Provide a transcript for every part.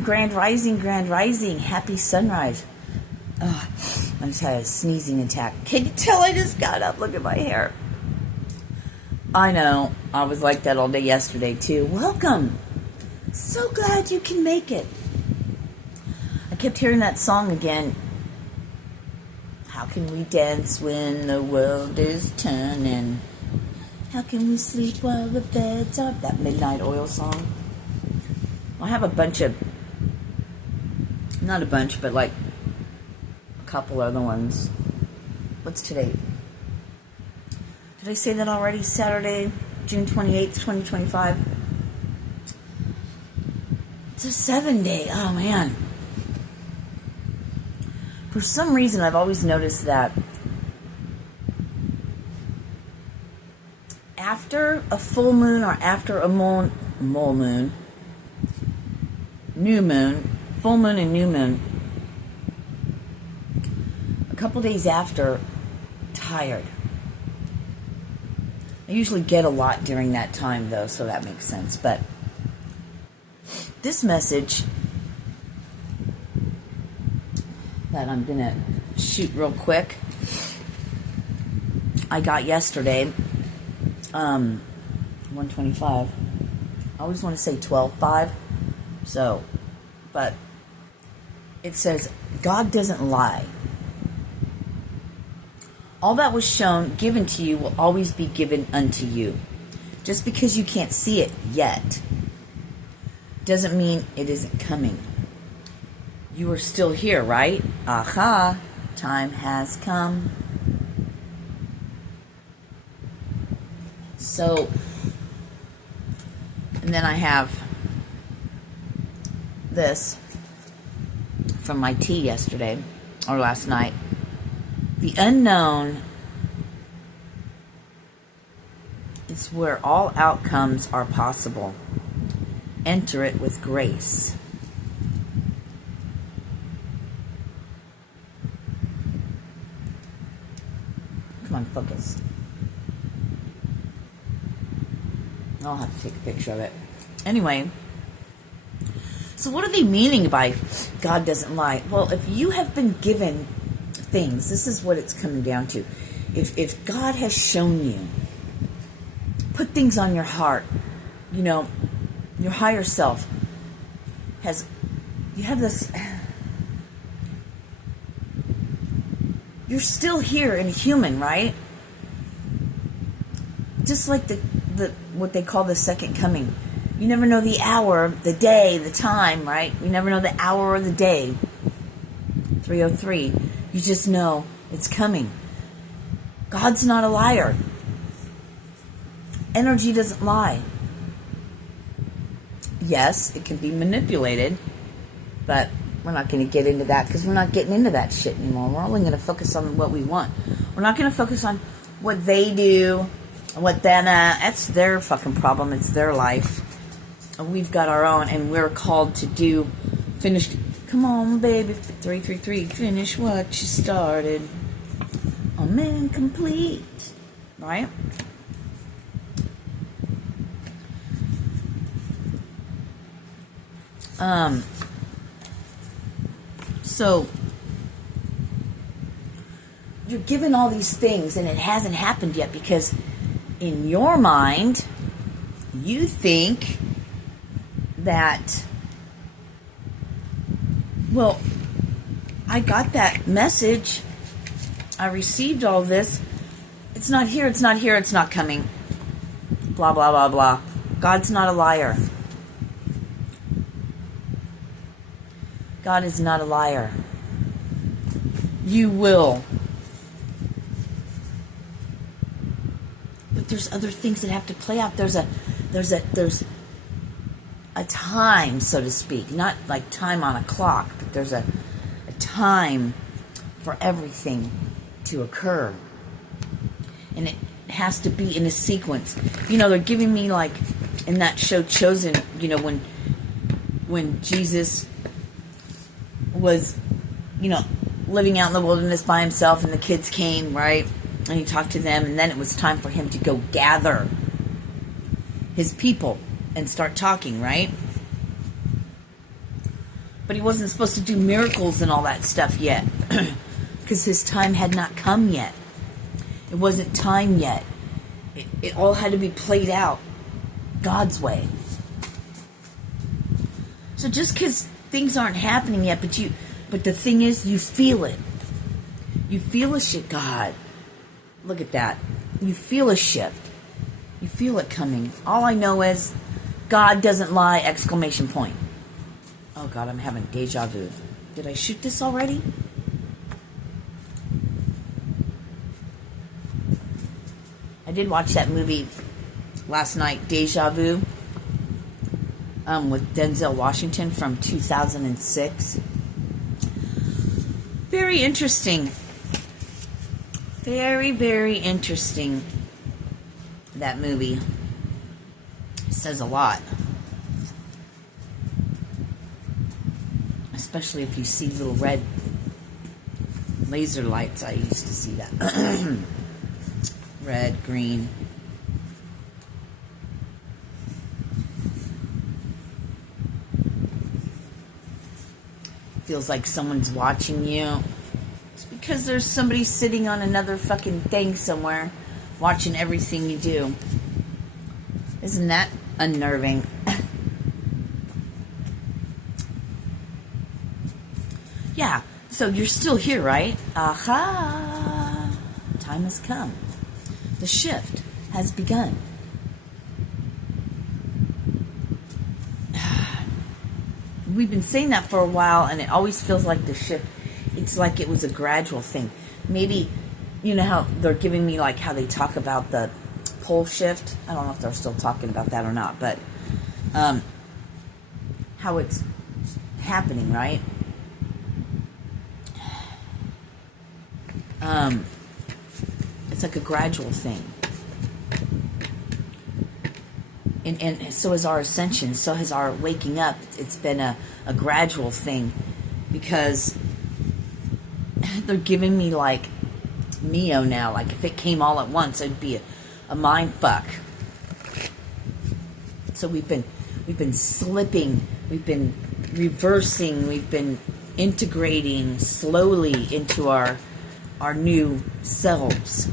Grand rising, grand rising. Happy sunrise. Oh, I just had a sneezing attack. Can you tell I just got up? Look at my hair. I know. I was like that all day yesterday, too. Welcome. So glad you can make it. I kept hearing that song again. How can we dance when the world is turning? How can we sleep while the beds are... That Midnight Oil song. I have a bunch of... Not a bunch, but like... a couple other ones. What's today? Did I say that already? Saturday, June 28th, 2025. It's a 7-day. Oh, man. For some reason, I've always noticed that after a full moon or after a new moon, full moon and new moon, a couple days after, tired. I usually get a lot during that time, though, so that makes sense. But this message that I'm going to shoot real quick, I got yesterday, 125. I always want to say 12:5. So, but it says, God doesn't lie. All that was shown, given to you, will always be given unto you. Just because you can't see it yet, doesn't mean it isn't coming. You are still here, right? Aha, time has come. So, and then I have this from my tea yesterday, or last night. The unknown is where all outcomes are possible. Enter it with grace. Come on, focus. I'll have to take a picture of it. Anyway, so what are they meaning by God doesn't lie? Well, if you have been given things, this is what it's coming down to. If God has shown you, put things on your heart, you know, your higher self has, you have this, you're still here and human, right? Just like the what they call the second coming. You never know the hour, the day, the time, right? You never know the hour or the day. 3:03. You just know it's coming. God's not a liar. Energy doesn't lie. Yes, it can be manipulated, but we're not going to get into that because we're not getting into that shit anymore. We're only going to focus on what we want. We're not going to focus on what they do, what them, that's their fucking problem. It's their life. We've got our own, and we're called to finish. Come on, baby, 333, finish what you started. Amen, complete. Right? So, you're given all these things, and it hasn't happened yet because in your mind, you think that, well, I got that message. I received all this. It's not here, it's not here, it's not coming. Blah, blah, blah, blah. God's not a liar. God is not a liar. You will. But there's other things that have to play out. There's a time, so to speak. Not like time on a clock, but there's a time for everything to occur. And it has to be in a sequence. You know, they're giving me, like, in that show Chosen, you know, when Jesus was, you know, living out in the wilderness by himself and the kids came, right? And he talked to them, and then it was time for him to go gather his people and start talking, right? But he wasn't supposed to do miracles and all that stuff yet. Because his time had not come yet. It wasn't time yet. It all had to be played out God's way. So just because things aren't happening yet, but the thing is, you feel it. You feel a shit. God, look at that. You feel a shift. You feel it coming. All I know is, God doesn't lie! Exclamation point. Oh God, I'm having deja vu. Did I shoot this already? I did watch that movie last night, Deja Vu, with Denzel Washington from 2006. Very interesting. Very, very interesting. That movie says a lot. Especially if you see little red laser lights. I used to see that. Red, green. Feels like someone's watching you. It's because there's somebody sitting on another fucking thing somewhere, watching everything you do. Isn't that unnerving? Yeah, so you're still here, right? Aha! Time has come. The shift has begun. We've been saying that for a while, and it always feels like the shift, it's like it was a gradual thing. Maybe, you know how they're giving me like how they talk about the pole shift? I don't know if they're still talking about that or not, but how it's happening, right? It's like a gradual thing. And so is our ascension, so has our waking up. It's been a gradual thing, because they're giving me like Neo now. Like if it came all at once, it'd be a mind fuck. So we've been slipping, we've been reversing, we've been integrating slowly into our new selves.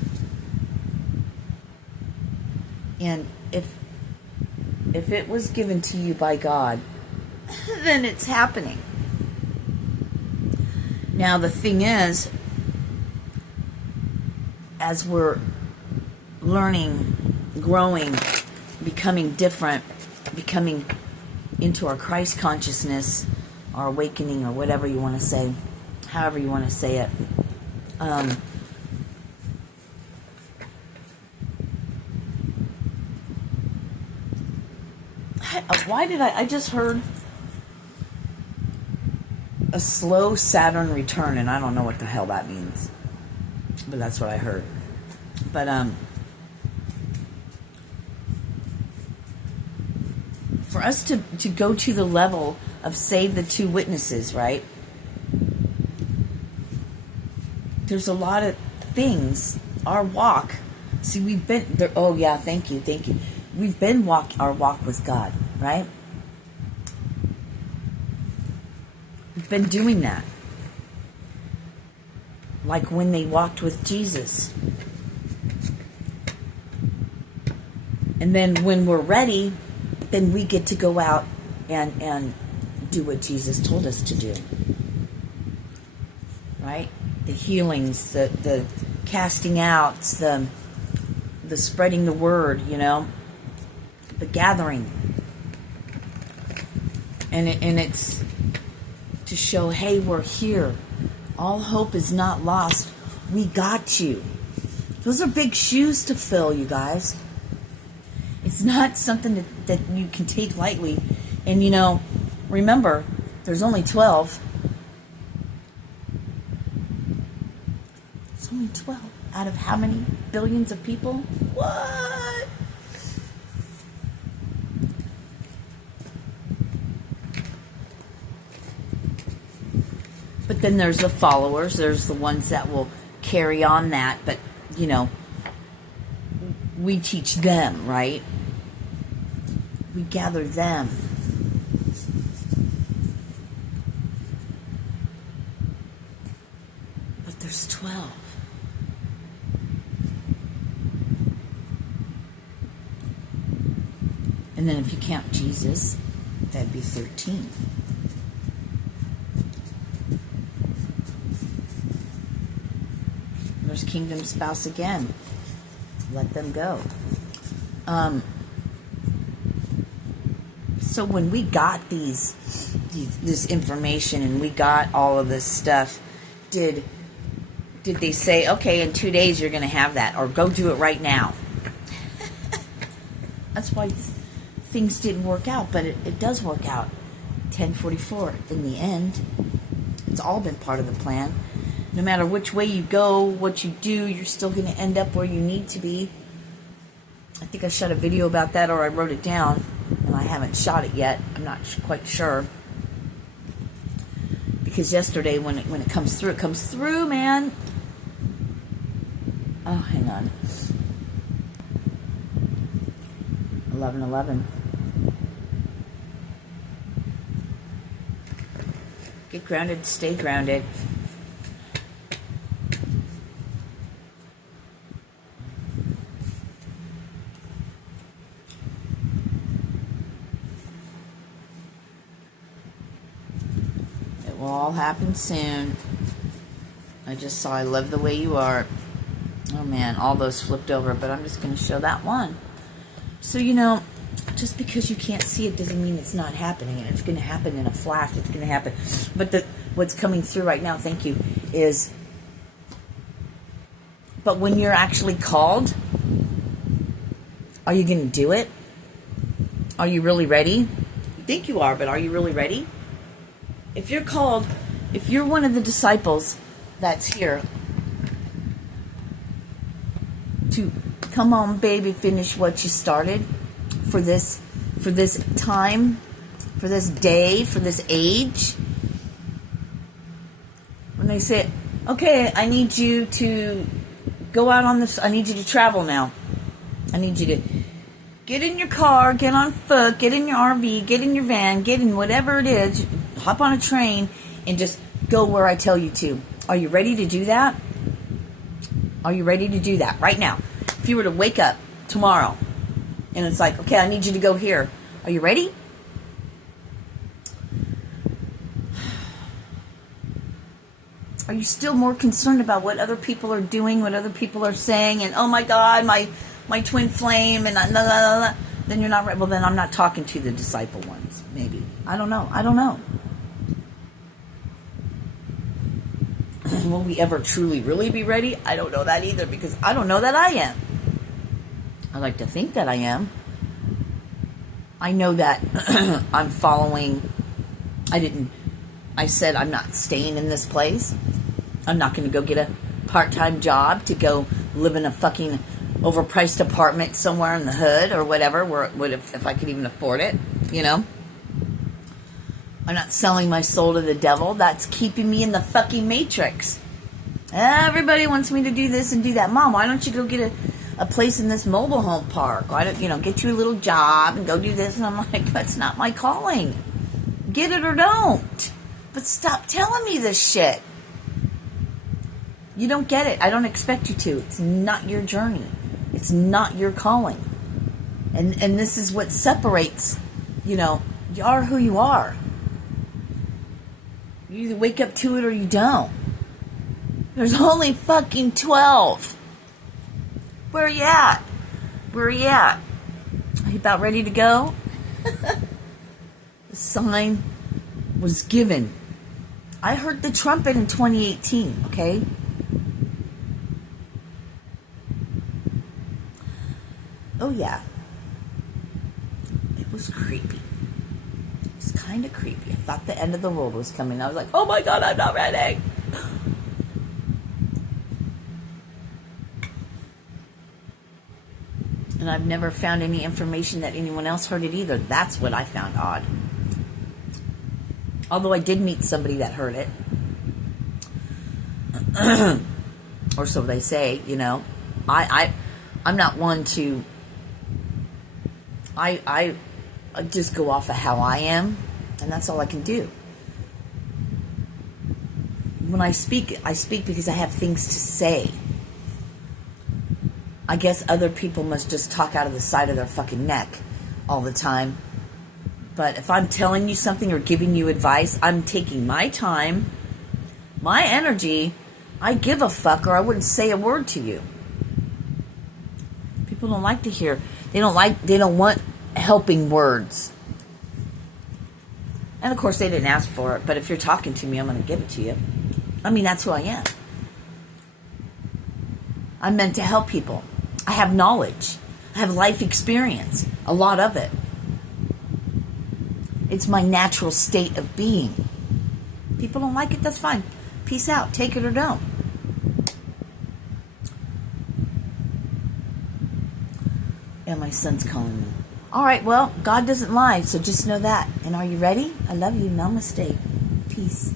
And if it was given to you by God, then it's happening. Now the thing is, as we're learning, growing, becoming different, becoming into our Christ consciousness, our awakening, or whatever you want to say, however you want to say it, why did I just heard a slow Saturn return, and I don't know what the hell that means, but that's what I heard. But for us to go to the level of save the two witnesses, right? There's a lot of things. Our walk. See, we've been there. Oh yeah, thank you. We've been our walk with God, right? We've been doing that. Like when they walked with Jesus. And then when we're ready, then we get to go out and do what Jesus told us to do. Right? The healings, the casting outs, the spreading the word, the gathering. And it's to show, hey, we're here. All hope is not lost. We got you. Those are big shoes to fill, you guys. It's not something that you can take lightly. And, remember, there's only 12. It's only 12 out of how many billions of people? What? But then there's the followers. There's the ones that will carry on that. But, we teach them, right? We gather them. There's 12. And then if you count Jesus, that'd be 13. There's kingdom spouse again. Let them go. So when we got this information and we got all of this stuff, did they say, okay, in 2 days you're going to have that, or go do it right now? That's why things didn't work out, but it does work out. 1044 in the end. It's all been part of the plan. No matter which way you go, what you do, you're still going to end up where you need to be. I think I shot a video about that, or I wrote it down, and I haven't shot it yet. I'm not quite sure. Because yesterday, when it comes through, man. Oh, hang on. 11:11. Get grounded, stay grounded. It will all happen soon. I just saw I love the way you are. Oh man, all those flipped over, but I'm just going to show that one. So, just because you can't see it doesn't mean it's not happening, and it's going to happen in a flash. It's going to happen. But what's coming through right now, thank you, is, but when you're actually called, are you going to do it? Are you really ready? You think you are, but are you really ready? If you're called, if you're one of the disciples that's here to come on, baby, finish what you started for this time, for this day, for this age. When they say, okay, I need you to go out on this, I need you to travel now. I need you to get in your car, get on foot, get in your RV, get in your van, get in whatever it is, hop on a train, and just go where I tell you to. Are you ready to do that? Are you ready to do that right now? If you were to wake up tomorrow and it's like, okay, I need you to go here. Are you ready? Are you still more concerned about what other people are doing, what other people are saying, and oh my God, my twin flame, and then you're not right? Well, then I'm not talking to the disciple ones, maybe. I don't know. Will we ever truly, really be ready? I don't know that either, because I don't know that I am. I like to think that I am. I know that I'm following. I said I'm not staying in this place. I'm not going to go get a part-time job to go live in a fucking overpriced apartment somewhere in the hood or whatever, if I could even afford it, I'm not selling my soul to the devil. That's keeping me in the fucking matrix. Everybody wants me to do this and do that. Mom, why don't you go get a place in this mobile home park? Why don't get you a little job and go do this? And I'm like, that's not my calling. Get it or don't. But stop telling me this shit. You don't get it. I don't expect you to. It's not your journey. It's not your calling. And this is what separates, you are who you are. You either wake up to it or you don't. There's only fucking 12. Where are you at? Are you about ready to go? The sign was given. I heard the trumpet in 2018, okay? Oh yeah. It was creepy. It's kind of creepy. I thought the end of the world was coming. I was like, oh my God, I'm not ready. And I've never found any information that anyone else heard it either. That's what I found odd. Although I did meet somebody that heard it. Or so they say, I'm not one to... I just go off of how I am, and that's all I can do. when I speak because I have things to say. I guess other people must just talk out of the side of their fucking neck all the time. But if I'm telling you something or giving you advice, I'm taking my time, my energy. I give a fuck, or I wouldn't say a word to you. People don't like to hear. They don't want helping words. And of course they didn't ask for it, but if you're talking to me, I'm going to give it to you. I mean, that's who I am. I'm meant to help people. I have knowledge. I have life experience. A lot of it. It's my natural state of being. People don't like it, that's fine. Peace out. Take it or don't. And my son's calling me. All right, well, God doesn't lie, so just know that. And are you ready? I love you. Namaste. Peace.